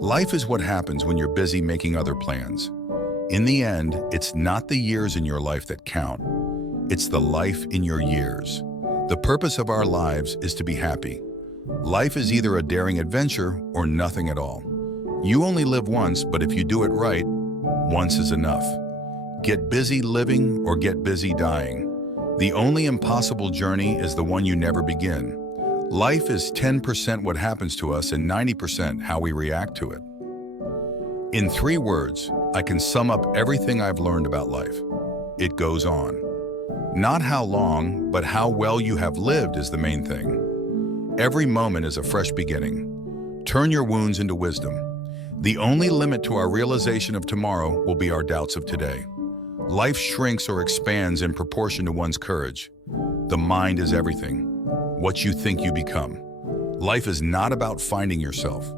Life is what happens when you're busy making other plans. In the end, it's not the years in your life that count. It's the life in your years. The purpose of our lives is to be happy. Life is either a daring adventure or nothing at all. You only live once, but if you do it right, once is enough. Get busy living or get busy dying. The only impossible journey is the one you never begin. Life is 10% what happens to us and 90% how we react to it. In 3 words, I can sum up everything I've learned about life. It goes on. Not how long, but how well you have lived is the main thing. Every moment is a fresh beginning. Turn your wounds into wisdom. The only limit to our realization of tomorrow will be our doubts of today. Life shrinks or expands in proportion to one's courage. The mind is everything. What you think you become. Life is not about finding yourself.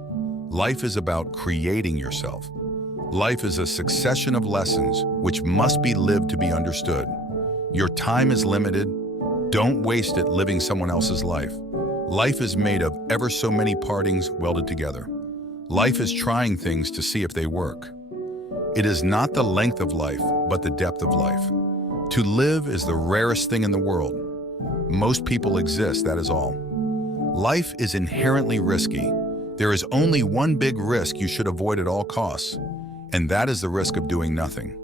Life is about creating yourself. Life is a succession of lessons which must be lived to be understood. Your time is limited. Don't waste it living someone else's life. Life is made of ever so many partings welded together. Life is trying things to see if they work. It is not the length of life, but the depth of life. To live is the rarest thing in the world. Most people exist, that is all. Life is inherently risky. There is only one big risk you should avoid at all costs, and that is the risk of doing nothing.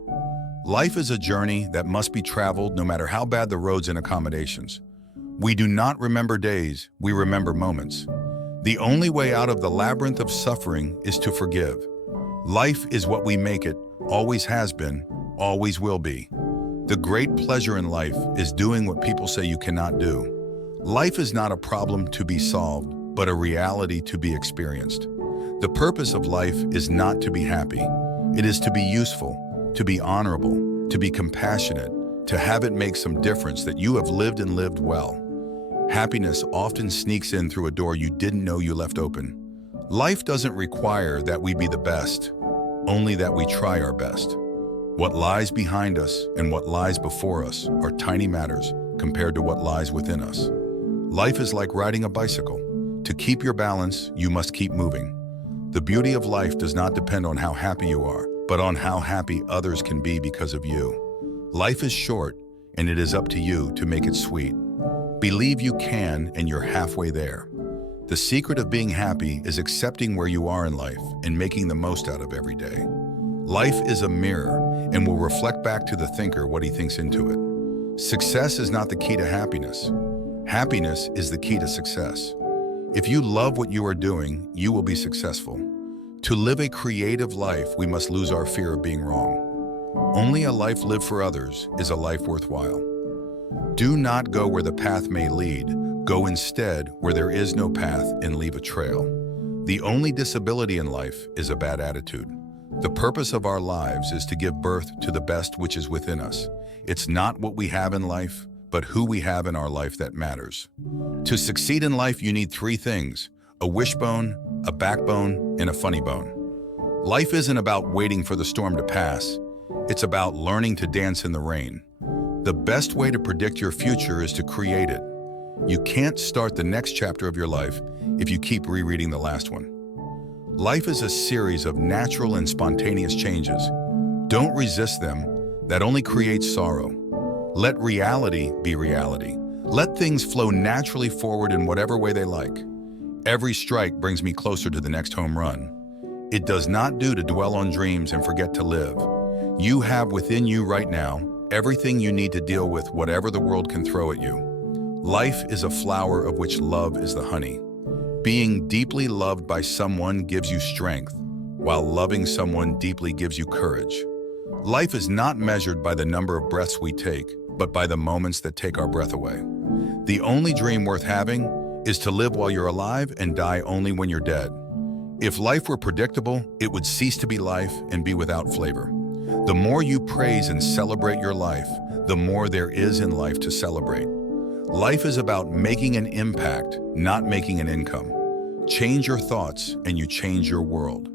Life is a journey that must be traveled no matter how bad the roads and accommodations. We do not remember days, we remember moments. The only way out of the labyrinth of suffering is to forgive. Life is what we make it, always has been, always will be. The great pleasure in life is doing what people say you cannot do. Life is not a problem to be solved, but a reality to be experienced. The purpose of life is not to be happy. It is to be useful, to be honorable, to be compassionate, to have it make some difference that you have lived and lived well. Happiness often sneaks in through a door you didn't know you left open. Life doesn't require that we be the best, only that we try our best. What lies behind us and what lies before us are tiny matters compared to what lies within us. Life is like riding a bicycle. To keep your balance, you must keep moving. The beauty of life does not depend on how happy you are, but on how happy others can be because of you. Life is short, and it is up to you to make it sweet. Believe you can, and you're halfway there. The secret of being happy is accepting where you are in life and making the most out of every day. Life is a mirror and will reflect back to the thinker what he thinks into it. Success is not the key to happiness. Happiness is the key to success. If you love what you are doing, you will be successful. To live a creative life, we must lose our fear of being wrong. Only a life lived for others is a life worthwhile. Do not go where the path may lead. Go instead where there is no path and leave a trail. The only disability in life is a bad attitude. The purpose of our lives is to give birth to the best which is within us. It's not what we have in life, but who we have in our life that matters. To succeed in life, you need 3 things: a wishbone, a backbone, and a funny bone. Life isn't about waiting for the storm to pass. It's about learning to dance in the rain. The best way to predict your future is to create it. You can't start the next chapter of your life if you keep rereading the last one. Life is a series of natural and spontaneous changes. Don't resist them. That only creates sorrow. Let reality be reality. Let things flow naturally forward in whatever way they like. Every strike brings me closer to the next home run. It does not do to dwell on dreams and forget to live. You have within you right now everything you need to deal with whatever the world can throw at you. Life is a flower of which love is the honey. Being deeply loved by someone gives you strength, while loving someone deeply gives you courage. Life is not measured by the number of breaths we take, but by the moments that take our breath away. The only dream worth having is to live while you're alive and die only when you're dead. If life were predictable, it would cease to be life and be without flavor. The more you praise and celebrate your life, the more there is in life to celebrate. Life is about making an impact, not making an income. Change your thoughts and you change your world.